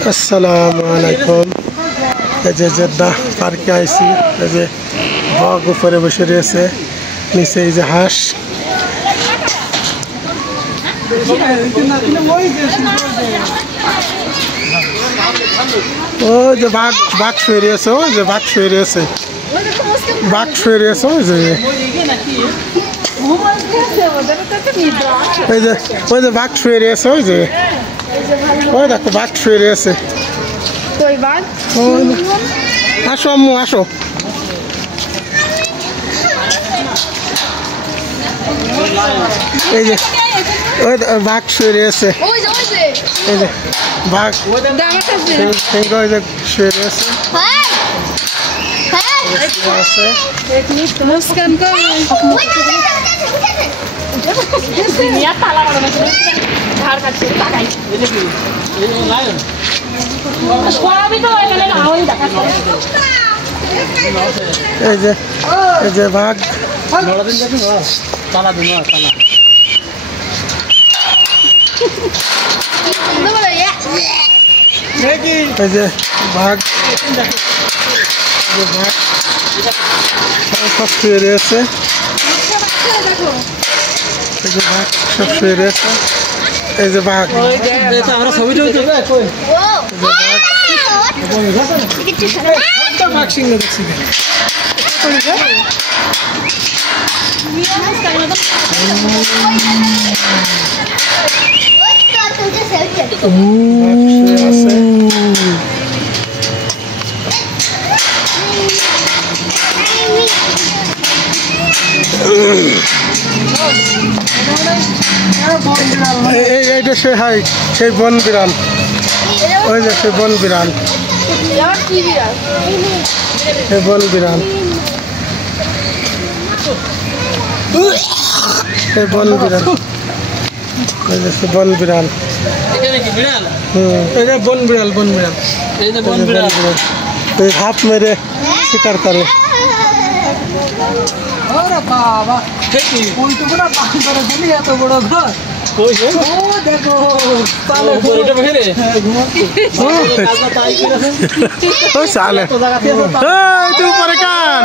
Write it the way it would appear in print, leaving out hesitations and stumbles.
আসসালামু আলাইকুম। এই যে জেদ্দা পার্কে আইছি। এই যে বক উপরে বসে রয়েছে, নিচে এই যে হাঁস। ওই যে বাঘ শুয়ে রয়েছে, ওই যে বাঘ শুয়ে রয়েছে, বাঘ শুয়ে রয়েছে। ওই যে ওই যে বাঘ শুয়ে রয়েছে, ওই যে ওই দেখো বাঘ শুয়ে রয়েছে। আসো আম্মু আসো। এই যে ওই বাঘ শুয়ে রয়েছে, এই যে বাঘ ওই যে শুয়ে রয়েছে। এই যে বাঘ এই যে বাঘ সব শুয়ে রয়েছে। এই যে বাঘ সব শুয়ে রয়েছে। এই যে বাঘ এইটা সেই বন বিড়াল, ওই যে সেই বন বিড়াল, সেই বন বিড়াল, সেই বন বিড়াল, ওই যে সেই বন বিড়াল। এটা বন বিড়াল, বন বিড়াল, বন বিড়াল হাফ মেরে শিকার করে। বাবা এত বড় ঘর, দেখো তুই পরে কান।